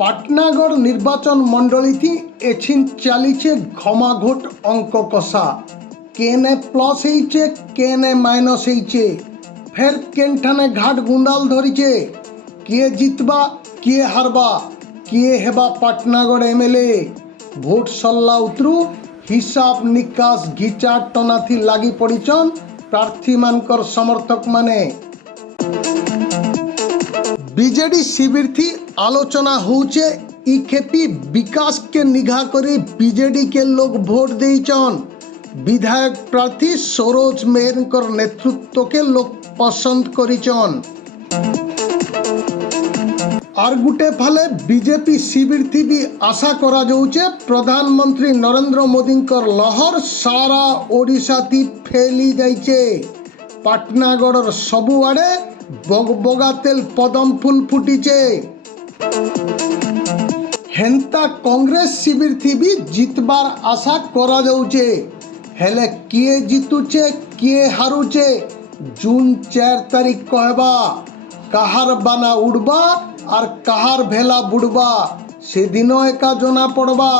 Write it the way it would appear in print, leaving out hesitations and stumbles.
পাটনাগড় নির্বাচন মণ্ডলীতে এছিন চালিছে ঘমাঘোট অঙ্ক কষা। কেনে প্লস হয়েছে কেনে মাইনস হয়েছে, ফের কেনঠানে ঘাট গুন্ডাল ধরিছে। কিয়ে জিতবা কিয়ে হারবা, কিয়ে হেবা পাটনাগড় এমএলএ। ভোট সল্লা উতরু হিসাব নিকাশ ঘিচার টনাথি লাগি পড়িছন প্রার্থী মানকর সমর্থক মানে। বিজেডি শিবির থी आलोचना होचे इ खेपी विकास के निगाह करे बीजेडी के लोग भोट देइचन। विधायक प्रार्थी सरोज मेहरकर नेतृत्व के लोग पसंद करिचन। और गुटे फाले बीजेपी शिविर थी भी आशा करा जाउचे प्रधानमंत्री नरेंद्र मोदी लहर सारा ओडिशा थी फैली जाइचे। पाटनागढ़ सबुआड़े बगबगा तेल पदम फूल फुटीचे। हेन्ता कांग्रेस शिविर थी भी जितबार आशा करा जाउचे। हेले किए जितुचे किए हारुचे जून 4 तारीख कहबा। काहार बाना उड़बा और काहार भेला बुड़बा से दिनों एका जना पड़बा।